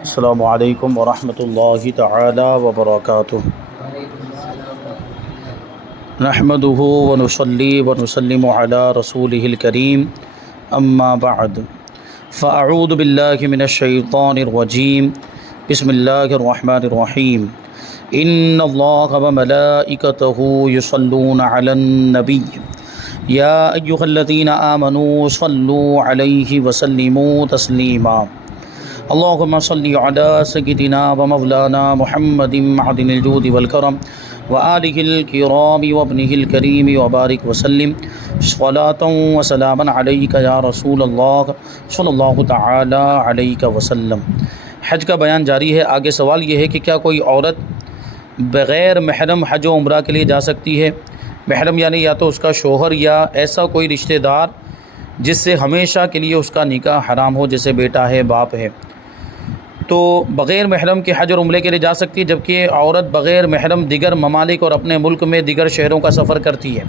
السلام علیکم ورحمۃ اللہ تعالی وبرکاتہ۔ نحمدہ ونصلی ونسلم علی رسولہ الکریم، اما بعد فاعوذ باللہ من الشیطان الرجیم، بسم اللہ الرحمن الرحیم۔ ان اللہ وملائکتہ یصلون علی النبی یا ایہا الذین آمنوا صلوا علیہ وسلموا تسلیما۔ اللہم صلی علی سیدنا و مولانا محمد معدن الجود والکرم وآلہ الکرام وابنہ الکریم وبارک وسلم صلاۃ و سلاما علیک یا رسول اللہ صلی اللہ تعالی علیہ وسلم۔ حج کا بیان جاری ہے۔ آگے سوال یہ ہے کہ کیا کوئی عورت بغیر محرم حج و عمرہ کے لیے جا سکتی ہے؟ محرم یعنی یا تو اس کا شوہر یا ایسا کوئی رشتہ دار جس سے ہمیشہ کے لیے اس کا نکاح حرام ہو، جیسے بیٹا ہے، باپ ہے، تو بغیر محرم کے حج اور عمرے کے لیے جا سکتی ہے، جبکہ عورت بغیر محرم دیگر ممالک اور اپنے ملک میں دیگر شہروں کا سفر کرتی ہے۔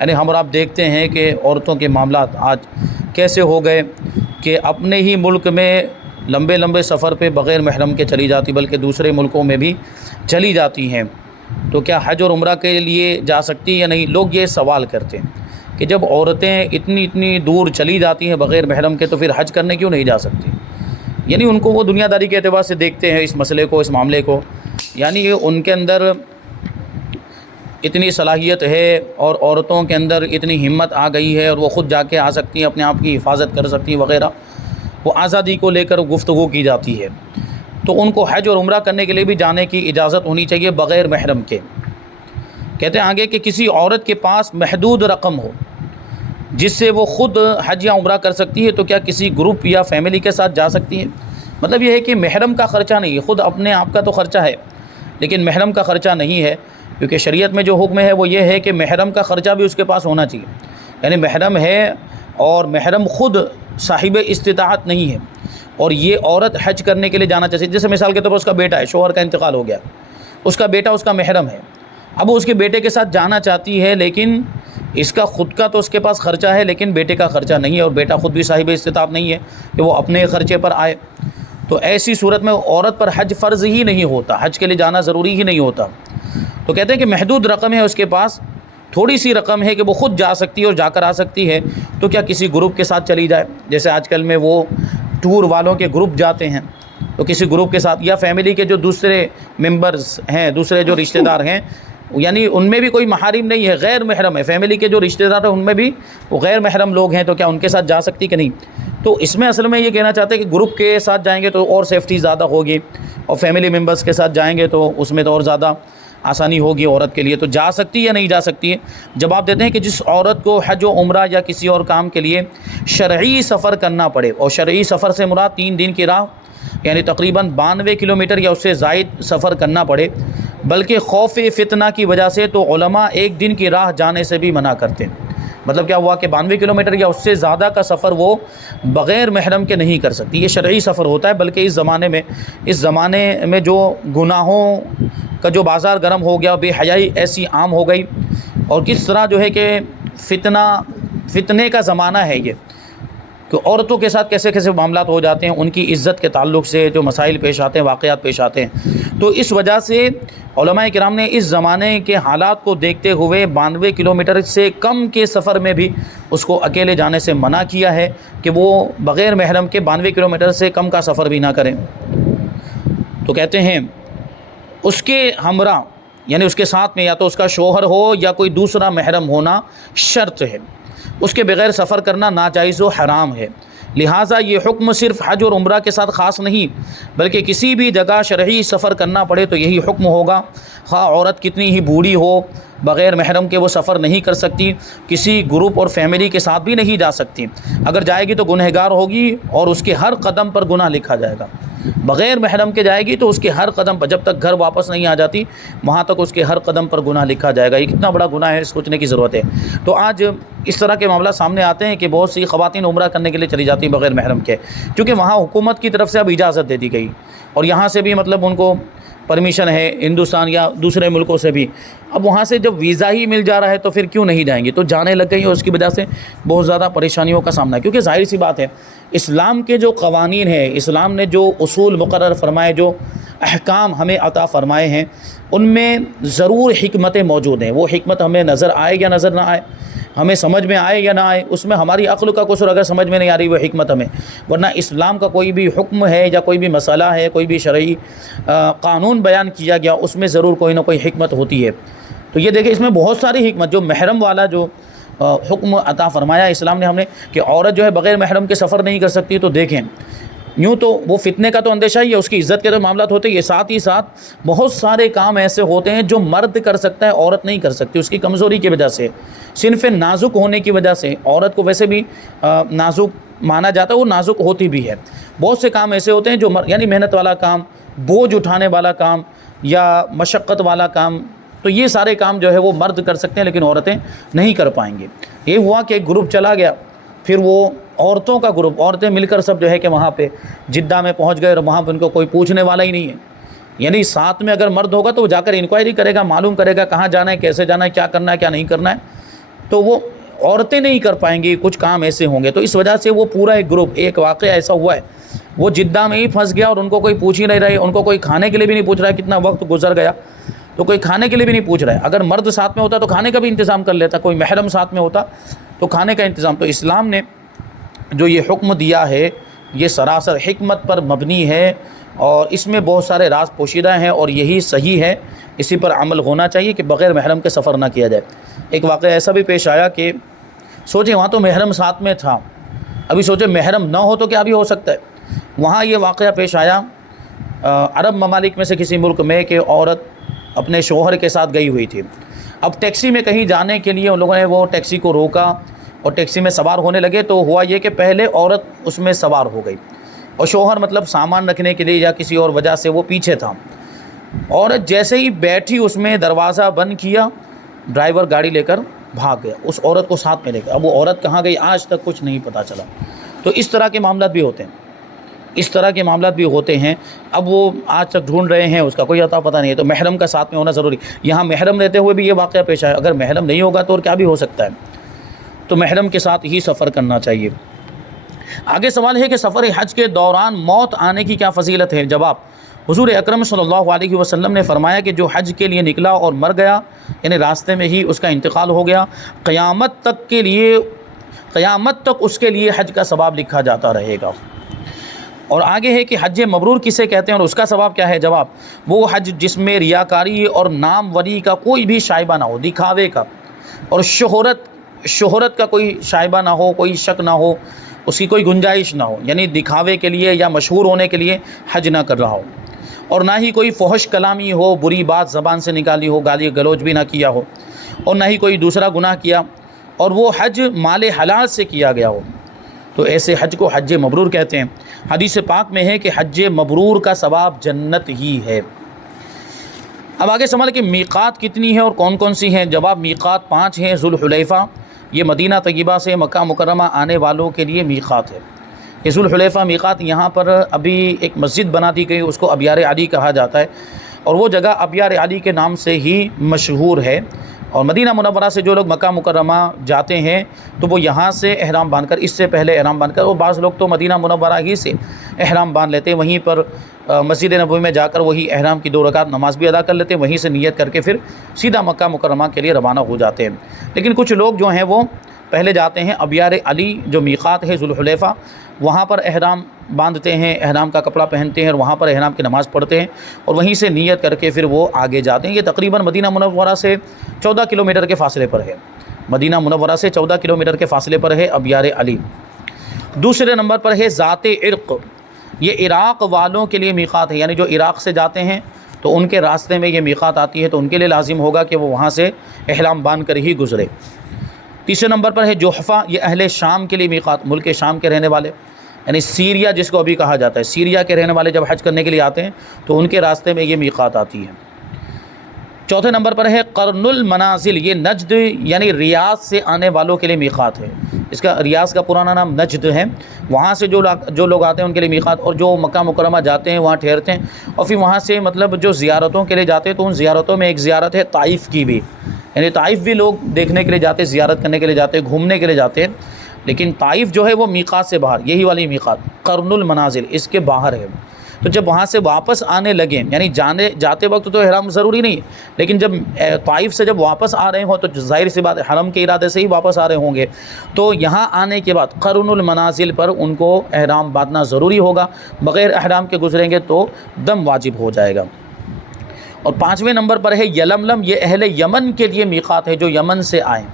یعنی ہم اور آپ دیکھتے ہیں کہ عورتوں کے معاملات آج کیسے ہو گئے کہ اپنے ہی ملک میں لمبے لمبے سفر پہ بغیر محرم کے چلی جاتی، بلکہ دوسرے ملکوں میں بھی چلی جاتی ہیں۔ تو کیا حج اور عمرہ کے لیے جا سکتی یا نہیں؟ لوگ یہ سوال کرتے ہیں کہ جب عورتیں اتنی دور چلی جاتی ہیں بغیر محرم کے، تو پھر حج کرنے کیوں نہیں جا سکتی؟ یعنی ان کو وہ دنیا داری کے اعتبار سے دیکھتے ہیں اس مسئلے کو، اس معاملے کو، یعنی ان کے اندر اتنی صلاحیت ہے اور عورتوں کے اندر اتنی ہمت آ گئی ہے اور وہ خود جا کے آ سکتی ہیں، اپنے آپ کی حفاظت کر سکتی ہیں وغیرہ، وہ آزادی کو لے کر گفتگو کی جاتی ہے۔ تو ان کو حج اور عمرہ کرنے کے لیے بھی جانے کی اجازت ہونی چاہیے بغیر محرم کے۔ کہتے ہیں آگے کہ کسی عورت کے پاس محدود رقم ہو جس سے وہ خود حج یا عمرہ کر سکتی ہے، تو کیا کسی گروپ یا فیملی کے ساتھ جا سکتی ہے؟ مطلب یہ ہے کہ محرم کا خرچہ نہیں ہے، خود اپنے آپ کا تو خرچہ ہے لیکن محرم کا خرچہ نہیں ہے، کیونکہ شریعت میں جو حکم ہے وہ یہ ہے کہ محرم کا خرچہ بھی اس کے پاس ہونا چاہیے۔ یعنی محرم ہے اور محرم خود صاحب استطاعت نہیں ہے، اور یہ عورت حج کرنے کے لیے جانا چاہیے۔ جیسے مثال کے طور پر اس کا بیٹا ہے، شوہر کا انتقال ہو گیا، اس کا بیٹا اس کا محرم ہے، اب وہ اس کے بیٹے کے ساتھ جانا چاہتی ہے، لیکن اس کا خود کا تو اس کے پاس خرچہ ہے لیکن بیٹے کا خرچہ نہیں ہے، اور بیٹا خود بھی صاحب استطاعت نہیں ہے کہ وہ اپنے خرچے پر آئے، تو ایسی صورت میں عورت پر حج فرض ہی نہیں ہوتا، حج کے لیے جانا ضروری ہی نہیں ہوتا۔ تو کہتے ہیں کہ محدود رقم ہے اس کے پاس، تھوڑی سی رقم ہے کہ وہ خود جا سکتی ہے اور جا کر آ سکتی ہے، تو کیا کسی گروپ کے ساتھ چلی جائے؟ جیسے آج کل میں وہ ٹور والوں کے گروپ جاتے ہیں، تو کسی گروپ کے ساتھ، یا فیملی کے جو دوسرے ممبرز ہیں، دوسرے جو رشتہ دار ہیں، یعنی ان میں بھی کوئی محارم نہیں ہے، غیر محرم ہے، فیملی کے جو رشتہ دار ہیں ان میں بھی وہ غیر محرم لوگ ہیں، تو کیا ان کے ساتھ جا سکتی کہ نہیں؟ تو اس میں اصل میں یہ کہنا چاہتے ہیں کہ گروپ کے ساتھ جائیں گے تو اور سیفٹی زیادہ ہوگی، اور فیملی ممبرز کے ساتھ جائیں گے تو اس میں تو اور زیادہ آسانی ہوگی عورت کے لیے۔ تو جا سکتی ہے یا نہیں جا سکتی ہے؟ جواب دیتے ہیں کہ جس عورت کو حج و عمرہ یا کسی اور کام کے لیے شرعی سفر کرنا پڑے، اور شرعی سفر سے مراد 3 دن کی راہ یعنی تقریباً 92 کلومیٹر یا اس سے زائد سفر کرنا پڑے، بلکہ خوف فتنہ کی وجہ سے تو علماء 1 دن کی راہ جانے سے بھی منع کرتے ہیں۔ مطلب کیا ہوا کہ 92 کلومیٹر یا اس سے زیادہ کا سفر وہ بغیر محرم کے نہیں کر سکتی، یہ شرعی سفر ہوتا ہے۔ بلکہ اس زمانے میں جو گناہوں کا جو بازار گرم ہو گیا، بے حیائی ایسی عام ہو گئی، اور کس طرح جو ہے کہ فتنے کا زمانہ ہے یہ، کہ عورتوں کے ساتھ کیسے کیسے معاملات ہو جاتے ہیں، ان کی عزت کے تعلق سے جو مسائل پیش آتے ہیں، واقعات پیش آتے ہیں، تو اس وجہ سے علماء کرام نے اس زمانے کے حالات کو دیکھتے ہوئے 92 کلومیٹر سے کم کے سفر میں بھی اس کو اکیلے جانے سے منع کیا ہے کہ وہ بغیر محرم کے 92 کلومیٹر سے کم کا سفر بھی نہ کریں۔ تو کہتے ہیں اس کے ہمراہ یعنی اس کے ساتھ میں یا تو اس کا شوہر ہو یا کوئی دوسرا محرم ہونا شرط ہے، اس کے بغیر سفر کرنا ناجائز و حرام ہے۔ لہٰذا یہ حکم صرف حج اور عمرہ کے ساتھ خاص نہیں، بلکہ کسی بھی جگہ شرعی سفر کرنا پڑے تو یہی حکم ہوگا، خواہ عورت کتنی ہی بوڑھی ہو، بغیر محرم کے وہ سفر نہیں کر سکتی، کسی گروپ اور فیملی کے ساتھ بھی نہیں جا سکتی، اگر جائے گی تو گنہگار ہوگی اور اس کے ہر قدم پر گناہ لکھا جائے گا۔ بغیر محرم کے جائے گی تو اس کے ہر قدم پر، جب تک گھر واپس نہیں آ جاتی وہاں تک اس کے ہر قدم پر گناہ لکھا جائے گا۔ یہ کتنا بڑا گناہ ہے، سوچنے کی ضرورت ہے۔ تو آج اس طرح کے معاملات سامنے آتے ہیں کہ بہت سی خواتین عمرہ کرنے کے لیے چلی جاتی ہیں بغیر محرم کے، کیونکہ وہاں حکومت کی طرف سے اب اجازت دے دی گئی، اور یہاں سے بھی مطلب ان کو پرمیشن ہے ہندوستان یا دوسرے ملکوں سے بھی، اب وہاں سے جب ویزا ہی مل جا رہا ہے تو پھر کیوں نہیں جائیں گے، تو جانے لگ گئی، اور اس کی وجہ سے بہت زیادہ پریشانیوں کا سامنا ہے، کیونکہ ظاہر سی بات ہے اسلام کے جو قوانین ہیں، اسلام نے جو اصول مقرر فرمائے، جو احکام ہمیں عطا فرمائے ہیں، ان میں ضرور حکمتیں موجود ہیں۔ وہ حکمت ہمیں نظر آئے یا نظر نہ آئے، ہمیں سمجھ میں آئے یا نہ آئے، اس میں ہماری عقل کا قصور اگر سمجھ میں نہیں آ رہی وہ حکمت ہمیں، ورنہ اسلام کا کوئی بھی حکم ہے یا کوئی بھی مسئلہ ہے، کوئی بھی شرعی قانون بیان کیا گیا، اس میں ضرور کوئی نہ کوئی حکمت ہوتی ہے۔ تو یہ دیکھیں اس میں بہت ساری حکمت، جو محرم والا جو حکم عطا فرمایا اسلام نے ہم نے کہ عورت جو ہے بغیر محرم کے سفر نہیں کر سکتی، تو دیکھیں یوں تو وہ فتنے کا تو اندیشہ ہی ہے، اس کی عزت کے تو معاملات ہوتے ہیں، یہ ساتھ ہی ساتھ بہت سارے کام ایسے ہوتے ہیں جو مرد کر سکتا ہے عورت نہیں کر سکتی، اس کی کمزوری کی وجہ سے، صنف نازک ہونے کی وجہ سے۔ عورت کو ویسے بھی نازک مانا جاتا ہے، وہ نازک ہوتی بھی ہے۔ بہت سے کام ایسے ہوتے ہیں جو یعنی محنت والا کام، بوجھ اٹھانے والا کام یا مشقت والا کام، تو یہ سارے کام جو ہے وہ مرد کر سکتے ہیں لیکن عورتیں نہیں کر پائیں گے۔ یہ ہوا کہ ایک گروپ چلا گیا، پھر وہ عورتوں کا گروپ، عورتیں مل کر سب جو ہے کہ وہاں پہ جدہ میں پہنچ گئے، اور وہاں پہ ان کو کوئی پوچھنے والا ہی نہیں ہے، یعنی ساتھ میں اگر مرد ہوگا تو وہ جا کر انکوائری کرے گا، معلوم کرے گا کہاں جانا ہے، کیسے جانا ہے، کیا کرنا ہے، کیا نہیں کرنا ہے، تو وہ عورتیں نہیں کر پائیں گی، کچھ کام ایسے ہوں گے، تو اس وجہ سے وہ پورا ایک گروپ، ایک واقعہ ایسا ہوا ہے وہ جدہ میں ہی پھنس گیا، اور ان کو کوئی پوچھ ہی نہیں رہے، ان کو کوئی کھانے کے لیے بھی نہیں پوچھ رہا ہے، کتنا وقت گزر گیا تو کوئی کھانے کے لیے بھی نہیں پوچھ رہا ہے۔ اگر مرد ساتھ میں ہوتا تو کھانے کا بھی انتظام کر لیتا، کوئی محرم ساتھ میں ہوتا تو کھانے کا انتظام۔ تو اسلام نے جو یہ حکم دیا ہے یہ سراسر حکمت پر مبنی ہے، اور اس میں بہت سارے راز پوشیدہ ہیں، اور یہی صحیح ہے، اسی پر عمل ہونا چاہیے کہ بغیر محرم کے سفر نہ کیا جائے۔ ایک واقعہ ایسا بھی پیش آیا کہ سوچیں وہاں تو محرم ساتھ میں تھا، ابھی سوچیں محرم نہ ہو تو کیا بھی ہو سکتا ہے۔ وہاں یہ واقعہ پیش آیا عرب ممالک میں سے کسی ملک میں کہ عورت اپنے شوہر کے ساتھ گئی ہوئی تھی، اب ٹیکسی میں کہیں جانے کے لیے ان لوگوں نے وہ ٹیکسی کو روکا اور ٹیکسی میں سوار ہونے لگے، تو ہوا یہ کہ پہلے عورت اس میں سوار ہو گئی اور شوہر مطلب سامان رکھنے کے لیے یا کسی اور وجہ سے وہ پیچھے تھا۔ عورت جیسے ہی بیٹھی اس میں دروازہ بند کیا، ڈرائیور گاڑی لے کر بھاگ گیا، اس عورت کو ساتھ میں لے گیا۔ اب وہ عورت کہاں گئی آج تک کچھ نہیں پتہ چلا۔ تو اس طرح کے معاملات بھی ہوتے ہیں، اس طرح کے معاملات بھی ہوتے ہیں۔ اب وہ آج تک ڈھونڈ رہے ہیں، اس کا کوئی عطا پتہ نہیں ہے، تو محرم کا ساتھ میں ہونا ضروری۔ یہاں محرم رہتے ہوئے بھی یہ واقعہ پیش آیا، اگر محرم نہیں ہوگا تو اور کیا بھی ہو سکتا ہے، تو محرم کے ساتھ ہی سفر کرنا چاہیے۔ آگے سوال ہے کہ سفر حج کے دوران موت آنے کی کیا فضیلت ہے؟ جواب، حضور اکرم صلی اللہ علیہ وسلم نے فرمایا کہ جو حج کے لیے نکلا اور مر گیا، یعنی راستے میں ہی اس کا انتقال ہو گیا، قیامت تک اس کے لیے حج کا ثواب لکھا جاتا رہے گا۔ اور آگے ہے کہ حج مبرور کسے کہتے ہیں اور اس کا ثواب کیا ہے؟ جواب، وہ حج جس میں ریاکاری اور ناموری کا کوئی بھی شائبہ نہ ہو، دکھاوے کا اور شہرت کا کوئی شائبہ نہ ہو، کوئی شک نہ ہو، اس کی کوئی گنجائش نہ ہو، یعنی دکھاوے کے لیے یا مشہور ہونے کے لیے حج نہ کر رہا ہو، اور نہ ہی کوئی فحش کلامی ہو، بری بات زبان سے نکالی ہو، گالی گلوچ بھی نہ کیا ہو، اور نہ ہی کوئی دوسرا گناہ کیا، اور وہ حج مال حلال سے کیا گیا ہو، تو ایسے حج کو حج مبرور کہتے ہیں۔ حدیث پاک میں ہے کہ حج مبرور کا ثواب جنت ہی ہے۔ اب آگے سوال کہ میقات کتنی ہے اور کون کون سی ہیں؟ جواب، میقات 5 ہیں۔ ذوالحلیفہ، یہ مدینہ طیبہ سے مکہ مکرمہ آنے والوں کے لیے میقات ہے۔ یہ ذوالحلیفہ میقات، یہاں پر ابھی ایک مسجد بنا دی گئی، اس کو ابیار علی کہا جاتا ہے، اور وہ جگہ ابیار علی کے نام سے ہی مشہور ہے۔ اور مدینہ منورہ سے جو لوگ مکہ مکرمہ جاتے ہیں تو وہ یہاں سے احرام باندھ کر، اس سے پہلے احرام باندھ کر، اور بعض لوگ تو مدینہ منورہ ہی سے احرام باندھ لیتے ہیں، وہیں پر مسجد نبوی میں جا کر وہی احرام کی 2 رکعت نماز بھی ادا کر لیتے ہیں، وہیں سے نیت کر کے پھر سیدھا مکہ مکرمہ کے لیے روانہ ہو جاتے ہیں۔ لیکن کچھ لوگ جو ہیں وہ پہلے جاتے ہیں ابیار علی جو میقات ہے ذوالحلیفہ، وہاں پر احرام باندھتے ہیں، احرام کا کپڑا پہنتے ہیں اور وہاں پر احرام کی نماز پڑھتے ہیں، اور وہیں سے نیت کر کے پھر وہ آگے جاتے ہیں۔ یہ تقریباً مدینہ منورہ سے 14 کلومیٹر کے فاصلے پر ہے، مدینہ منورہ سے 14 کلومیٹر کے فاصلے پر ہے ابیار علی۔ دوسرے نمبر پر ہے ذات عرق، یہ عراق والوں کے لیے میقات ہے، یعنی جو عراق سے جاتے ہیں تو ان کے راستے میں یہ میقات آتی ہے، تو ان کے لیے لازم ہوگا کہ وہ وہاں سے احرام باندھ کر ہی گزرے۔ تیسرے نمبر پر ہے جحفہ، یہ اہل شام کے لیے میقات، ملک شام کے رہنے والے، یعنی سیریا جس کو ابھی کہا جاتا ہے، سیریا کے رہنے والے جب حج کرنے کے لیے آتے ہیں تو ان کے راستے میں یہ میقات آتی ہے۔ چوتھے نمبر پر ہے قرن المنازل، یہ نجد یعنی ریاض سے آنے والوں کے لیے میقات ہے، اس کا ریاض کا پرانا نام نجد ہے، وہاں سے جو لوگ آتے ہیں ان کے لیے میقات، اور جو مکہ مکرمہ جاتے ہیں وہاں ٹھہرتے ہیں، اور پھر وہاں سے مطلب جو زیارتوں کے لیے جاتے ہیں تو ان زیارتوں میں ایک زیارت ہے طائف کی بھی، یعنی طائف بھی لوگ دیکھنے کے لیے جاتے ہیں، زیارت کرنے کے لیے جاتے ہیں، گھومنے کے لیے جاتے ہیں، لیکن طائف جو ہے وہ میقات سے باہر، یہی والی میقات قرن المنازل اس کے باہر ہے۔ تو جب وہاں سے واپس آنے لگیں، یعنی جاتے وقت تو احرام ضروری نہیں، لیکن جب طائف سے جب واپس آ رہے ہوں تو ظاہر سی بات حرم کے ارادے سے ہی واپس آ رہے ہوں گے، تو یہاں آنے کے بعد قرن المنازل پر ان کو احرام باندھنا ضروری ہوگا، بغیر احرام کے گزریں گے تو دم واجب ہو جائے گا۔ اور پانچویں نمبر پر ہے یلملم، یہ اہل یمن کے لیے میقات ہے جو یمن سے آئیں،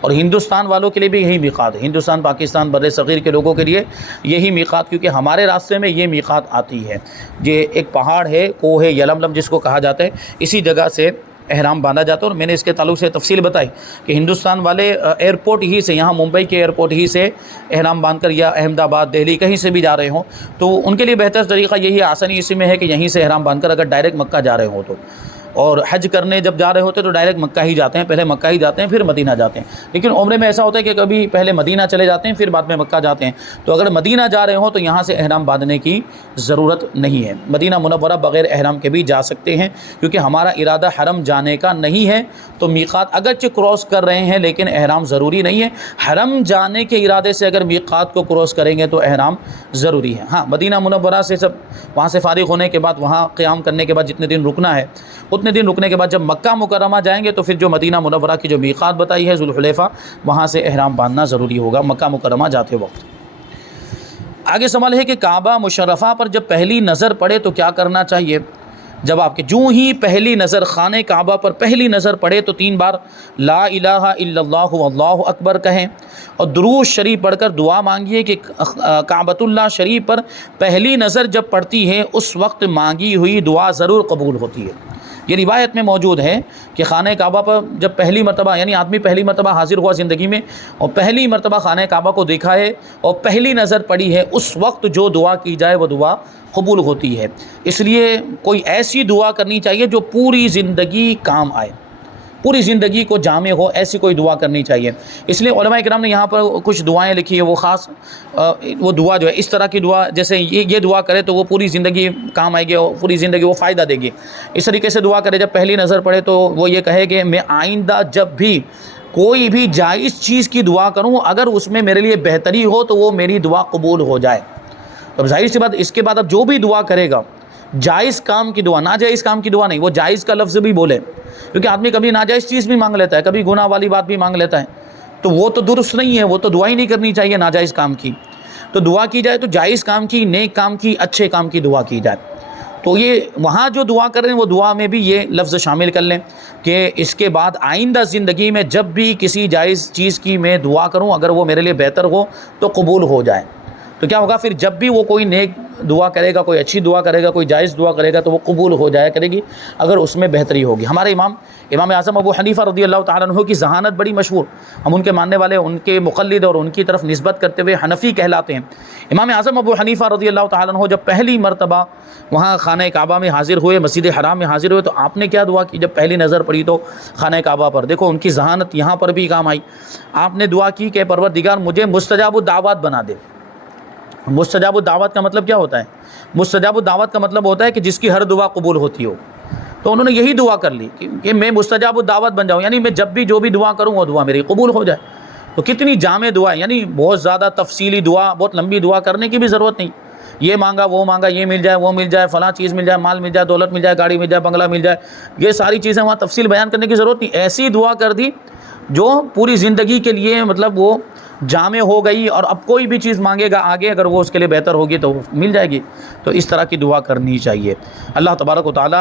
اور ہندوستان والوں کے لیے بھی یہی میقات ہے، ہندوستان پاکستان بر صغیر کے لوگوں کے لیے یہی میقات، کیونکہ ہمارے راستے میں یہ میقات آتی ہے، یہ ایک پہاڑ ہے، کوہ ہے یلملم جس کو کہا جاتا ہے، اسی جگہ سے احرام باندھا جاتا ہے۔ اور میں نے اس کے تعلق سے تفصیل بتائی کہ ہندوستان والے ایئرپورٹ ہی سے، یہاں ممبئی کے ایئرپورٹ ہی سے احرام باندھ کر، یا احمد آباد، دہلی کہیں سے بھی جا رہے ہوں تو ان کے لیے بہتر طریقہ یہی آسانی اسی میں ہے کہ یہیں سے احرام باندھ کر اگر ڈائریکٹ مکہ جا رہے ہوں تو، اور حج کرنے جب جا رہے ہوتے تو ڈائریکٹ مکہ ہی جاتے ہیں، پہلے مکہ ہی جاتے ہیں پھر مدینہ جاتے ہیں، لیکن عمرے میں ایسا ہوتا ہے کہ کبھی پہلے مدینہ چلے جاتے ہیں پھر بعد میں مکہ جاتے ہیں، تو اگر مدینہ جا رہے ہوں تو یہاں سے احرام باندھنے کی ضرورت نہیں ہے، مدینہ منورہ بغیر احرام کے بھی جا سکتے ہیں، کیونکہ ہمارا ارادہ حرم جانے کا نہیں ہے، تو میقات اگرچہ کراس کر رہے ہیں لیکن احرام ضروری نہیں ہے، حرم جانے کے ارادے سے اگر میقات کو کراس کریں گے تو احرام ضروری ہے۔ ہاں مدینہ منورہ سے سب وہاں سے فارغ ہونے کے بعد، وہاں قیام کرنے کے بعد جتنے دن رکنا ہے اتنے دن رکنے کے بعد جب مکہ مکرمہ جائیں گے تو پھر جو مدینہ منورہ کی جو میقات بتائی ہے ذوالحلیفہ، وہاں سے احرام باندھنا ضروری ہوگا مکہ مکرمہ جاتے وقت۔ آگے سوال ہے کہ کعبہ مشرفہ پر جب پہلی نظر پڑے تو کیا کرنا چاہیے؟ جواب کہ جو ہی پہلی نظر خانہ کعبہ پر پہلی نظر پڑے تو 3 بار لا الہ الا اللہ واللہ اکبر کہیں، اور درود شریف پڑھ کر دعا مانگیے کہ کعبۃ اللہ شریف پر پہلی نظر جب پڑتی ہے اس وقت مانگی ہوئی دعا ضرور قبول ہوتی ہے۔ یہ روایت میں موجود ہے کہ خانہ کعبہ پر جب پہلی مرتبہ، یعنی آدمی پہلی مرتبہ حاضر ہوا زندگی میں اور پہلی مرتبہ خانہ کعبہ کو دیکھا ہے اور پہلی نظر پڑی ہے، اس وقت جو دعا کی جائے وہ دعا قبول ہوتی ہے۔ اس لیے کوئی ایسی دعا کرنی چاہیے جو پوری زندگی کام آئے، پوری زندگی کو جامع ہو، ایسی کوئی دعا کرنی چاہیے۔ اس لیے علماء کرام نے یہاں پر کچھ دعائیں لکھی ہیں، وہ خاص وہ دعا جو ہے اس طرح کی دعا، جیسے یہ دعا کرے تو وہ پوری زندگی کام آئے گی اور پوری زندگی وہ فائدہ دے گی۔ اس طریقے سے دعا کرے جب پہلی نظر پڑے تو وہ یہ کہے کہ میں آئندہ جب بھی کوئی بھی جائز چیز کی دعا کروں، اگر اس میں میرے لیے بہتری ہو تو وہ میری دعا قبول ہو جائے۔ اب ظاہر سی بات اس کے بعد اب جو بھی دعا کرے گا، جائز کام کی دعا، ناجائز کام کی دعا نہیں، وہ جائز کا لفظ بھی بولے، کیونکہ آدمی کبھی ناجائز چیز بھی مانگ لیتا ہے، کبھی گناہ والی بات بھی مانگ لیتا ہے، تو وہ تو درست نہیں ہے، وہ تو دعا ہی نہیں کرنی چاہیے ناجائز کام کی۔ تو دعا کی جائے تو جائز کام کی، نیک کام کی، اچھے کام کی دعا کی جائے۔ تو یہ وہاں جو دعا کر رہے ہیں وہ دعا میں بھی یہ لفظ شامل کر لیں کہ اس کے بعد آئندہ زندگی میں جب بھی کسی جائز چیز کی میں دعا کروں، اگر وہ میرے لیے بہتر ہو تو قبول ہو جائے۔ تو کیا ہوگا پھر جب بھی وہ کوئی نیک دعا کرے گا، کوئی اچھی دعا کرے گا، کوئی جائز دعا کرے گا تو وہ قبول ہو جایا کرے گی اگر اس میں بہتری ہوگی۔ ہمارے امام اعظم ابو حنیفہ رضی اللہ تعالیٰ عنہ کی ذہانت بڑی مشہور، ہم ان کے ماننے والے، ان کے مقلد اور ان کی طرف نسبت کرتے ہوئے حنفی کہلاتے ہیں۔ امام اعظم ابو حنیفہ رضی اللہ تعالیٰ عنہ جب پہلی مرتبہ وہاں خانہ کعبہ میں حاضر ہوئے، مسجد حرام میں حاضر ہوئے، تو آپ نے کیا دعا کی جب پہلی نظر پڑی تو خانہ کعبہ پر؟ دیکھو ان کی ذہانت یہاں پر بھی کام آئی۔ آپ نے دعا کی کہ پروردگار مجھے مستجاب الدعوات بنا دے۔ مستجاب الدعوات کا مطلب کیا ہوتا ہے؟ مستجاب الدعوات کا مطلب ہوتا ہے کہ جس کی ہر دعا قبول ہوتی ہو۔ تو انہوں نے یہی دعا کر لی کہ میں مستجاب الدعوات بن جاؤں، یعنی میں جب بھی جو بھی دعا کروں وہ دعا میری قبول ہو جائے۔ تو کتنی جامع دعا ہے، یعنی بہت زیادہ تفصیلی دعا، بہت لمبی دعا کرنے کی بھی ضرورت نہیں۔ یہ مانگا وہ مانگا، یہ مل جائے وہ مل جائے، فلاں چیز مل جائے، مال مل جائے، دولت مل جائے، گاڑی مل جائے، بنگلہ مل جائے، یہ ساری چیزیں وہاں تفصیل بیان کرنے کی ضرورت نہیں۔ ایسی دعا کر دی جو پوری زندگی کے لیے مطلب وہ جامع ہو گئی، اور اب کوئی بھی چیز مانگے گا آگے اگر وہ اس کے لیے بہتر ہوگی تو مل جائے گی۔ تو اس طرح کی دعا کرنی چاہیے۔ اللہ تبارک و تعالی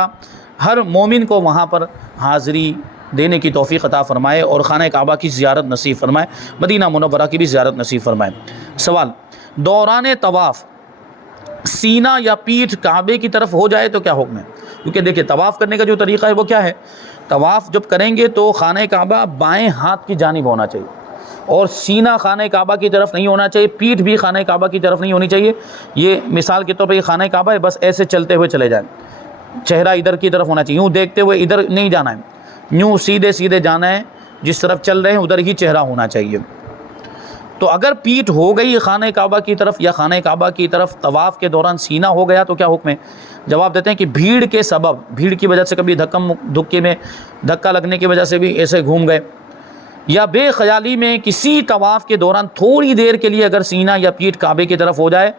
ہر مومن کو وہاں پر حاضری دینے کی توفیق عطا فرمائے اور خانہ کعبہ کی زیارت نصیب فرمائے، مدینہ منورہ کی بھی زیارت نصیب فرمائے۔ سوال، دوران طواف سینہ یا پیٹھ کعبے کی طرف ہو جائے تو کیا حکم ہے؟ کیونکہ دیکھیں طواف کرنے کا جو طریقہ ہے وہ کیا ہے، طواف جب کریں گے تو خانہ کعبہ بائیں ہاتھ کی جانب ہونا چاہیے، اور سینہ خانہ کعبہ کی طرف نہیں ہونا چاہیے، پیٹھ بھی خانہ کعبہ کی طرف نہیں ہونی چاہیے۔ یہ مثال کے طور پہ یہ خانہ کعبہ ہے، بس ایسے چلتے ہوئے چلے جائیں، چہرہ ادھر کی طرف ہونا چاہیے، یوں دیکھتے ہوئے ادھر نہیں جانا ہے، یوں سیدھے سیدھے جانا ہے، جس طرف چل رہے ہیں ادھر ہی چہرہ ہونا چاہیے۔ تو اگر پیٹھ ہو گئی خانہ کعبہ کی طرف یا خانہ کعبہ کی طرف طواف کے دوران سینہ ہو گیا تو کیا حکم ہے؟ جواب دیتے ہیں کہ بھیڑ کے سبب، بھیڑ کی وجہ سے کبھی دھکا لگنے کی وجہ سے بھی ایسے گھوم گئے، یا بے خیالی میں کسی طواف کے دوران تھوڑی دیر کے لیے اگر سینہ یا پیٹھ کعبے کی طرف ہو جائے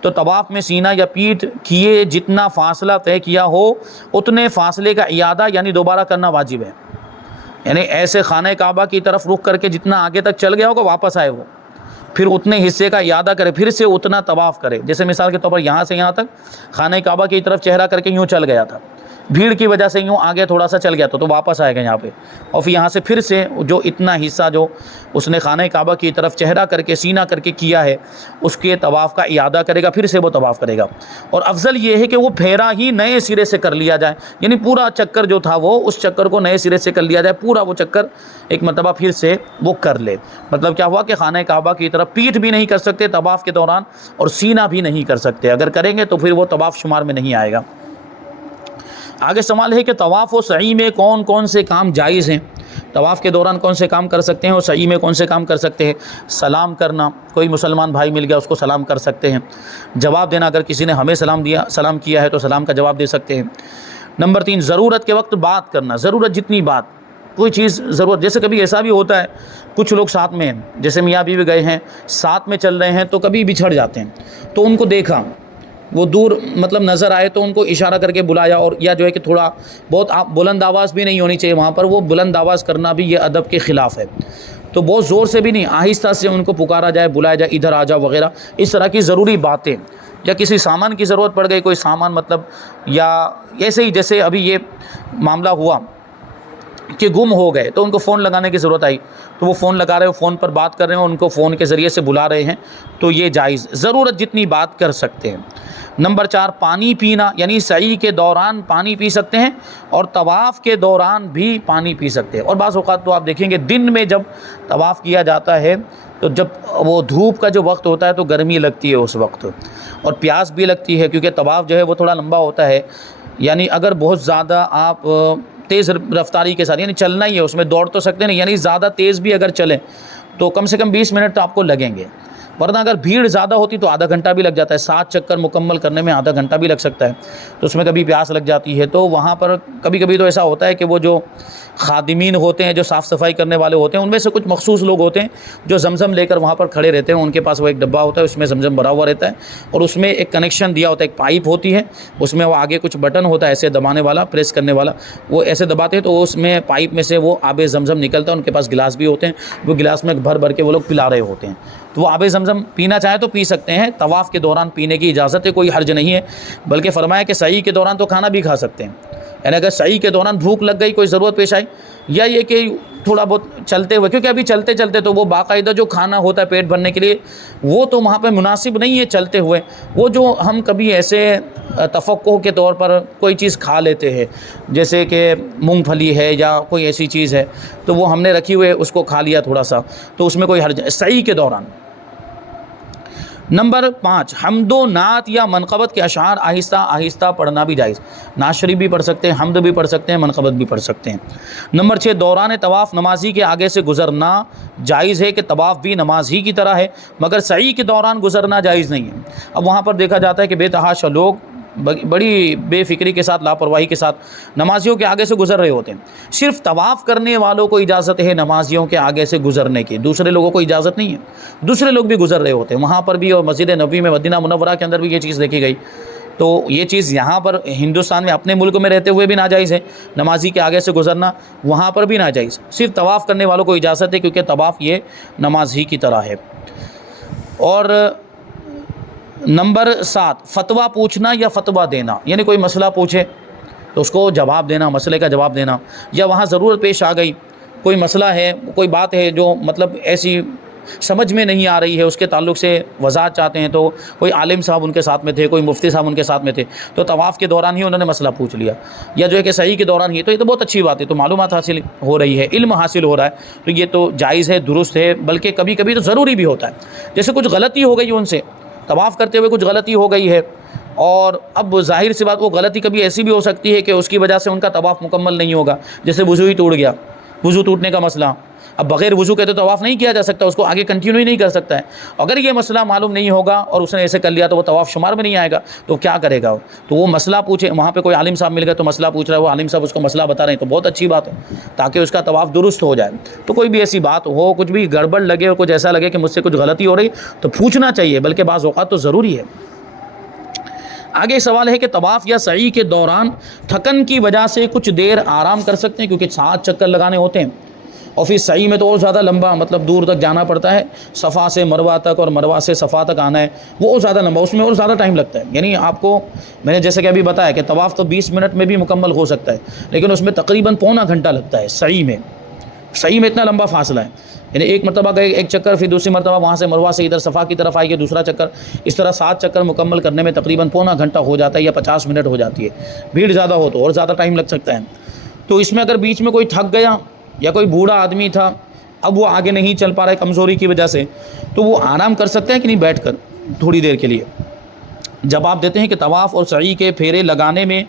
تو طواف میں سینہ یا پیٹھ کیے جتنا فاصلہ طے کیا ہو اتنے فاصلے کا اعادہ یعنی دوبارہ کرنا واجب ہے۔ یعنی ایسے خانہ کعبہ کی طرف رخ کر کے جتنا آگے تک چل گیا ہوگا واپس آئے وہ، پھر اتنے حصے کا اعادہ کرے، پھر سے اتنا طواف کرے۔ جیسے مثال کے طور پر یہاں سے یہاں تک خانہ کعبہ کی طرف چہرہ کر کے یوں چل گیا تھا، بھیڑ کی وجہ سے یوں آگے تھوڑا سا چل گیا تو واپس آئے گا یہاں پہ، اور پھر یہاں سے پھر سے جو اتنا حصہ جو اس نے خانہ کعبہ کی طرف چہرہ کر کے سینہ کر کے کیا ہے اس کے طواف کا اعادہ کرے گا، پھر سے وہ طواف کرے گا۔ اور افضل یہ ہے کہ وہ پھیرا ہی نئے سرے سے کر لیا جائے، یعنی پورا چکر جو تھا وہ اس چکر کو نئے سرے سے کر لیا جائے، پورا وہ چکر ایک مرتبہ پھر سے وہ کر لے۔ مطلب کیا ہوا کہ خانہ کعبہ کی طرف پیٹھ بھی نہیں کر سکتے طواف کے دوران اور سینہ بھی نہیں کر سکتے، اگر کریں گے تو پھر وہ طواف شمار میں نہیں آئے گا۔ آگے سوال ہے کہ طواف و سعی میں کون کون سے کام جائز ہیں؟ طواف کے دوران کون سے کام کر سکتے ہیں اور سعی میں کون سے کام کر سکتے ہیں؟ سلام کرنا، کوئی مسلمان بھائی مل گیا اس کو سلام کر سکتے ہیں۔ جواب دینا، اگر کسی نے ہمیں سلام کیا ہے تو سلام کا جواب دے سکتے ہیں۔ نمبر 3، ضرورت کے وقت بات کرنا، ضرورت جتنی بات، کوئی چیز ضرورت، جیسے کبھی ایسا بھی ہوتا ہے کچھ لوگ ساتھ میں ہیں، جیسے میاں بیوی گئے ہیں ساتھ میں چل رہے ہیں تو کبھی بچھڑ جاتے ہیں، تو ان کو دیکھا وہ دور مطلب نظر آئے تو ان کو اشارہ کر کے بلایا، اور یا جو ہے کہ تھوڑا بہت بلند آواز بھی نہیں ہونی چاہیے وہاں پر، وہ بلند آواز کرنا بھی یہ ادب کے خلاف ہے، تو بہت زور سے بھی نہیں، آہستہ سے ان کو پکارا جائے، بلایا جائے ادھر آ جاؤ وغیرہ، اس طرح کی ضروری باتیں۔ یا کسی سامان کی ضرورت پڑ گئی، کوئی سامان مطلب، یا ایسے ہی جیسے ابھی یہ معاملہ ہوا کہ گم ہو گئے تو ان کو فون لگانے کی ضرورت آئی تو وہ فون لگا رہے ہو، فون پر بات کر رہے ہیں، ان کو فون کے ذریعے سے بلا رہے ہیں تو یہ جائز، ضرورت جتنی بات کر سکتے ہیں۔ نمبر 4، پانی پینا، یعنی سعی کے دوران پانی پی سکتے ہیں اور طواف کے دوران بھی پانی پی سکتے ہیں۔ اور بعض اوقات تو آپ دیکھیں گے دن میں جب طواف کیا جاتا ہے تو جب وہ دھوپ کا جو وقت ہوتا ہے تو گرمی لگتی ہے اس وقت، اور پیاس بھی لگتی ہے کیونکہ طواف جو ہے وہ تھوڑا لمبا ہوتا ہے، یعنی اگر بہت زیادہ آپ تیز رفتاری کے ساتھ، یعنی چلنا ہی ہے، اس میں دوڑ تو سکتے نہیں، یعنی زیادہ تیز بھی اگر چلیں تو کم سے کم 20 منٹ تو آپ کو لگیں گے، ورنہ اگر بھیڑ زیادہ ہوتی تو آدھا گھنٹہ بھی لگ جاتا ہے، 7 چکر مکمل کرنے میں آدھا گھنٹہ بھی لگ سکتا ہے، تو اس میں کبھی پیاس لگ جاتی ہے، تو وہاں پر کبھی کبھی تو ایسا ہوتا ہے کہ وہ جو خادمین ہوتے ہیں، جو صاف صفائی کرنے والے ہوتے ہیں، ان میں سے کچھ مخصوص لوگ ہوتے ہیں جو زمزم لے کر وہاں پر کھڑے رہتے ہیں، ان کے پاس وہ ایک ڈبہ ہوتا ہے، اس میں زمزم بھرا ہوا رہتا ہے، اور اس میں ایک کنیکشن دیا ہوتا ہے، ایک پائپ ہوتی ہے، اس میں وہ آگے کچھ بٹن ہوتا ہے ایسے دبانے والا، پریس کرنے والا، وہ ایسے دباتے ہیں تو اس میں پائپ میں سے وہ آب زمزم نکلتا ہے، ان کے پاس گلاس بھی ہوتے ہیں، وہ گلاس میں بھر بھر کے وہ لوگ پلا رہے ہوتے ہیں، تو وہ آب زمزم پینا چاہیں تو پی سکتے ہیں، طواف کے دوران پینے کی اجازت ہے، کوئی حرج نہیں ہے، بلکہ فرمایا کہ سعی کے دوران تو کھانا بھی کھا سکتے ہیں، یعنی اگر سعی کے دوران بھوک لگ گئی، کوئی ضرورت پیش آئی، یا یہ کہ تھوڑا بہت چلتے ہوئے، کیونکہ ابھی چلتے چلتے تو وہ باقاعدہ جو کھانا ہوتا ہے پیٹ بھرنے کے لیے وہ تو وہاں پہ مناسب نہیں ہے چلتے ہوئے، وہ جو ہم کبھی ایسے تفقع کے طور پر کوئی چیز کھا لیتے ہیں، جیسے کہ مونگ پھلی ہے یا کوئی ایسی چیز ہے تو وہ ہم نے رکھی ہوئے اس کو کھا لیا تھوڑا سا، تو اس میں کوئی حرج سعی کے دوران۔ نمبر 5، حمد و نعت یا منقبت کے اشعار آہستہ آہستہ پڑھنا بھی جائز، نعت شریف بھی پڑھ سکتے ہیں، حمد بھی پڑھ سکتے ہیں، منقبت بھی پڑھ سکتے ہیں۔ نمبر 6، دوران طواف نمازی کے آگے سے گزرنا جائز ہے کہ طواف بھی نماز ہی کی طرح ہے، مگر سعی کے دوران گزرنا جائز نہیں ہے۔ اب وہاں پر دیکھا جاتا ہے کہ بے تحاشا لوگ بڑی بے فکری کے ساتھ، لاپرواہی کے ساتھ نمازیوں کے آگے سے گزر رہے ہوتے ہیں۔ صرف طواف کرنے والوں کو اجازت ہے نمازیوں کے آگے سے گزرنے کی، دوسرے لوگوں کو اجازت نہیں ہے، دوسرے لوگ بھی گزر رہے ہوتے ہیں وہاں پر بھی، اور مسجد نبوی میں مدینہ منورہ کے اندر بھی یہ چیز دیکھی گئی، تو یہ چیز یہاں پر ہندوستان میں اپنے ملک میں رہتے ہوئے بھی ناجائز ہے، نمازی کے آگے سے گزرنا وہاں پر بھی ناجائز، صرف طواف کرنے والوں کو اجازت ہے کیونکہ طواف یہ نماز ہی کی طرح ہے۔ اور نمبر 7، فتویٰ پوچھنا یا فتویٰ دینا، یعنی کوئی مسئلہ پوچھے تو اس کو جواب دینا، مسئلے کا جواب دینا، یا وہاں ضرورت پیش آ گئی، کوئی مسئلہ ہے، کوئی بات ہے جو مطلب ایسی سمجھ میں نہیں آ رہی ہے، اس کے تعلق سے وضاحت چاہتے ہیں، تو کوئی عالم صاحب ان کے ساتھ میں تھے، کوئی مفتی صاحب ان کے ساتھ میں تھے، تو طواف کے دوران ہی انہوں نے مسئلہ پوچھ لیا، یا جو ہے کہ سعی کے دوران ہی، تو یہ تو بہت اچھی بات ہے، تو معلومات حاصل ہو رہی ہے، علم حاصل ہو رہا ہے، تو یہ تو جائز ہے، درست ہے، بلکہ کبھی کبھی تو ضروری بھی ہوتا ہے، جیسے کچھ غلطی ہو گئی ان سے، طواف کرتے ہوئے کچھ غلطی ہو گئی ہے اور اب ظاہر سی بات وہ غلطی کبھی ایسی بھی ہو سکتی ہے کہ اس کی وجہ سے ان کا طواف مکمل نہیں ہوگا، جیسے وضو ہی ٹوٹ گیا، وضو ٹوٹنے کا مسئلہ، اب بغیر وضو کے تو طواف نہیں کیا جا سکتا، اس کو آگے کنٹینیو ہی نہیں کر سکتا ہے۔ اگر یہ مسئلہ معلوم نہیں ہوگا اور اس نے ایسے کر لیا تو وہ طواف شمار میں نہیں آئے گا، تو کیا کرے گا؟ تو وہ مسئلہ پوچھے، وہاں پہ کوئی عالم صاحب مل گئے تو مسئلہ پوچھ رہا ہے، وہ عالم صاحب اس کو مسئلہ بتا رہے ہیں تو بہت اچھی بات ہے، تاکہ اس کا طواف درست ہو جائے۔ تو کوئی بھی ایسی بات ہو، کچھ بھی گڑبڑ لگے اور کچھ ایسا لگے کہ مجھ سے کچھ غلطی ہو رہی تو پوچھنا چاہیے، بلکہ بعض اوقات تو ضروری ہے۔ آگے سوال ہے کہ طواف یا سعی کے دوران تھکن کی وجہ سے کچھ دیر آرام کر سکتے ہیں، کیونکہ 7 چکر لگانے ہوتے ہیں، اور پھر سعی میں تو اور زیادہ لمبا، مطلب دور تک جانا پڑتا ہے، صفا سے مروہ تک اور مروہ سے صفا تک آنا ہے، وہ اور زیادہ لمبا، اس میں اور زیادہ ٹائم لگتا ہے۔ یعنی آپ کو میں نے جیسے کہ ابھی بتایا کہ طواف تو 20 منٹ میں بھی مکمل ہو سکتا ہے، لیکن اس میں تقریباً پونا گھنٹہ لگتا ہے سعی میں اتنا لمبا فاصلہ ہے۔ یعنی ایک مرتبہ گئے ایک چکر، پھر دوسری مرتبہ وہاں سے مروہ سے ادھر صفا کی طرف آئے گی دوسرا چکر، اس طرح 7 چکر مکمل کرنے میں تقریباً پونا گھنٹہ ہو جاتا ہے یا 50 منٹ ہو جاتی ہے، بھیڑ زیادہ ہو تو اور زیادہ ٹائم لگ سکتا ہے۔ تو اس میں اگر بیچ میں کوئی تھک گیا یا کوئی بوڑھا آدمی تھا، اب وہ آگے نہیں چل پا رہا ہے کمزوری کی وجہ سے، تو وہ آرام کر سکتے ہیں کہ نہیں بیٹھ کر تھوڑی دیر کے لیے۔ جواب دیتے ہیں کہ طواف اور سعی کے پھیرے لگانے میں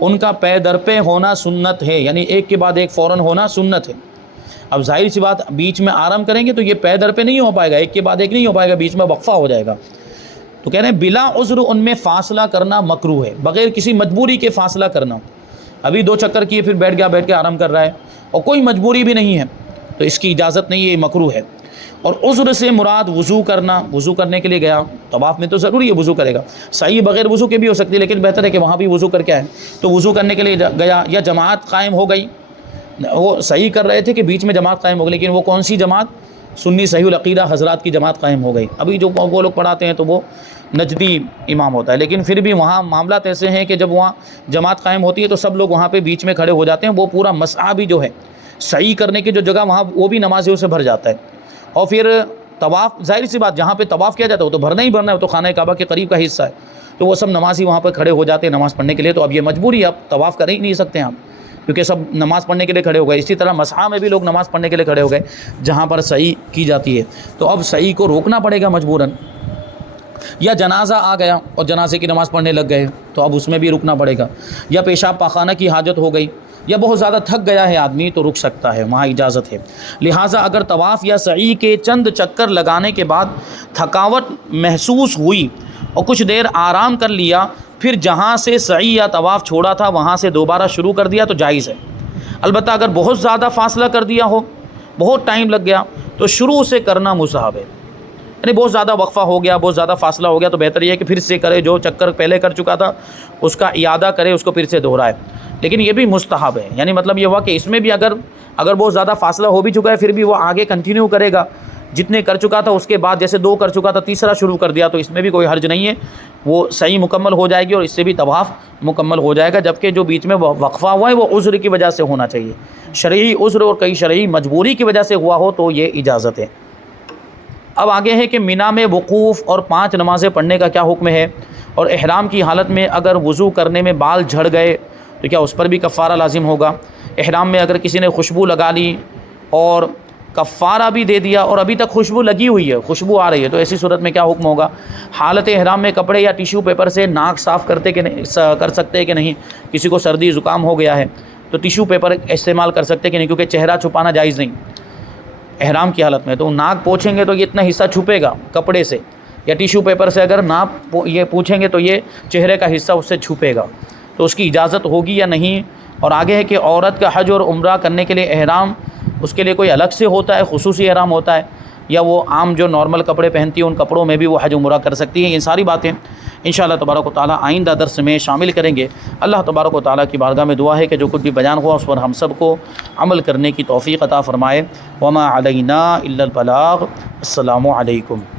ان کا پے در پہ ہونا سنت ہے، یعنی ایک کے بعد ایک فوراً ہونا سنت ہے۔ اب ظاہر سی بات بیچ میں آرام کریں گے تو یہ پے در پہ نہیں ہو پائے گا، ایک کے بعد ایک نہیں ہو پائے گا، بیچ میں وقفہ ہو جائے گا۔ تو کہہ رہے ہیں بلا عذر ان میں فاصلہ کرنا مکروہ ہے، بغیر کسی مجبوری کے فاصلہ کرنا۔ ابھی 2 چکر کیے پھر بیٹھ کے آرام کر رہا ہے اور کوئی مجبوری بھی نہیں ہے تو اس کی اجازت نہیں ہے، یہ مکروہ ہے۔ اور عذر سے مراد وضو کرنا، وضو کرنے کے لیے گیا، طواف میں تو ضروری ہے وضو کرے گا، سعی بغیر وضو کے بھی ہو سکتی ہے، لیکن بہتر ہے کہ وہاں بھی وضو کر کے آئے۔ تو وضو کرنے کے لیے گیا، یا جماعت قائم ہو گئی، وہ صحیح کر رہے تھے کہ بیچ میں جماعت قائم ہو گئی، لیکن وہ کون سی جماعت؟ سنی صحیح العقیدہ حضرات کی جماعت قائم ہو گئی۔ ابھی جو وہ لوگ پڑھاتے ہیں تو وہ نجدی امام ہوتا ہے، لیکن پھر بھی وہاں معاملات ایسے ہیں کہ جب وہاں جماعت قائم ہوتی ہے تو سب لوگ وہاں پہ بیچ میں کھڑے ہو جاتے ہیں، وہ پورا مسعی بھی جو ہے صحیح کرنے کی جو جگہ وہاں وہ بھی نمازیوں سے بھر جاتا ہے۔ اور پھر طواف، ظاہر سی بات جہاں پہ طواف کیا جاتا ہے وہ تو بھرنا ہی بھرنا ہے، وہ تو خانہ کعبہ کے قریب کا حصہ ہے، تو وہ سب نمازی وہاں پہ کھڑے ہو جاتے ہیں نماز پڑھنے کے لیے۔ تو اب یہ مجبوری ہے، اب طواف کر ہی نہیں سکتے آپ، کیونکہ سب نماز پڑھنے کے لیے کھڑے ہو گئے۔ اسی طرح مسعی میں بھی لوگ نماز پڑھنے کے لیے کھڑے ہو گئے جہاں پر صحیح کی جاتی ہے، تو اب صحیح کو روکنا پڑے گا مجبوراً۔ یا جنازہ آ گیا اور جنازے کی نماز پڑھنے لگ گئے تو اب اس میں بھی رکنا پڑے گا۔ یا پیشاب پاخانہ کی حاجت ہو گئی، یا بہت زیادہ تھک گیا ہے آدمی تو رک سکتا ہے، وہاں اجازت ہے۔ لہٰذا اگر طواف یا سعی کے چند چکر لگانے کے بعد تھکاوٹ محسوس ہوئی اور کچھ دیر آرام کر لیا، پھر جہاں سے سعی یا طواف چھوڑا تھا وہاں سے دوبارہ شروع کر دیا تو جائز ہے۔ البتہ اگر بہت زیادہ فاصلہ کر دیا ہو، بہت ٹائم لگ گیا، تو شروع سے کرنا مستحب ہے۔ یعنی بہت زیادہ وقفہ ہو گیا، بہت زیادہ فاصلہ ہو گیا تو بہتر یہ ہے کہ پھر سے کرے، جو چکر پہلے کر چکا تھا اس کا اعادہ کرے، اس کو پھر سے دہرائے، لیکن یہ بھی مستحب ہے۔ یعنی مطلب یہ ہوا کہ اس میں بھی اگر بہت زیادہ فاصلہ ہو بھی چکا ہے پھر بھی وہ آگے کنٹینیو کرے گا، جتنے کر چکا تھا اس کے بعد جیسے 2 کر چکا تھا تیسرا شروع کر دیا تو اس میں بھی کوئی حرج نہیں ہے، وہ صحیح مکمل ہو جائے گی اور اس سے بھی طواف مکمل ہو جائے گا۔ جبکہ جو بیچ میں وقفہ ہوا ہے وہ عذر کی وجہ سے ہونا چاہیے، شرعی عذر اور کئی شرعی مجبوری کی وجہ سے ہوا ہو تو یہ اجازت ہے۔ اب آگے ہے کہ مینا میں وقوف اور 5 نمازیں پڑھنے کا کیا حکم ہے، اور احرام کی حالت میں اگر وضو کرنے میں بال جھڑ گئے تو کیا اس پر بھی کفارہ لازم ہوگا؟ احرام میں اگر کسی نے خوشبو لگا لی اور کفارہ بھی دے دیا اور ابھی تک خوشبو لگی ہوئی ہے، خوشبو آ رہی ہے، تو ایسی صورت میں کیا حکم ہوگا؟ حالت احرام میں کپڑے یا ٹیشو پیپر سے ناک صاف کر سکتے کہ نہیں؟ کسی کو سردی زکام ہو گیا ہے تو ٹیشو پیپر استعمال کر سکتے کہ نہیں؟ کیونکہ چہرہ چھپانا جائز نہیں احرام کی حالت میں، تو ناک پوچھیں گے تو یہ اتنا حصہ چھپے گا کپڑے سے، یا ٹیشو پیپر سے اگر ناک یہ پوچھیں گے تو یہ چہرے کا حصہ اس سے چھپے گا، تو اس کی اجازت ہوگی یا نہیں؟ اور آگے ہے کہ عورت کا حج اور عمرہ کرنے کے لیے احرام اس کے لیے کوئی الگ سے ہوتا ہے، خصوصی احرام ہوتا ہے، یا وہ عام جو نارمل کپڑے پہنتی ہیں ان کپڑوں میں بھی وہ حج عمرہ کر سکتی ہیں؟ یہ ساری باتیں انشاءاللہ تبارک و تعالیٰ آئندہ درس میں شامل کریں گے۔ اللہ تبارک و تعالیٰ کی بارگاہ میں دعا ہے کہ جو کچھ بھی بیان ہوا اس پر ہم سب کو عمل کرنے کی توفیق عطا فرمائے۔ وما علینا الا البلاغ۔ السلام علیکم۔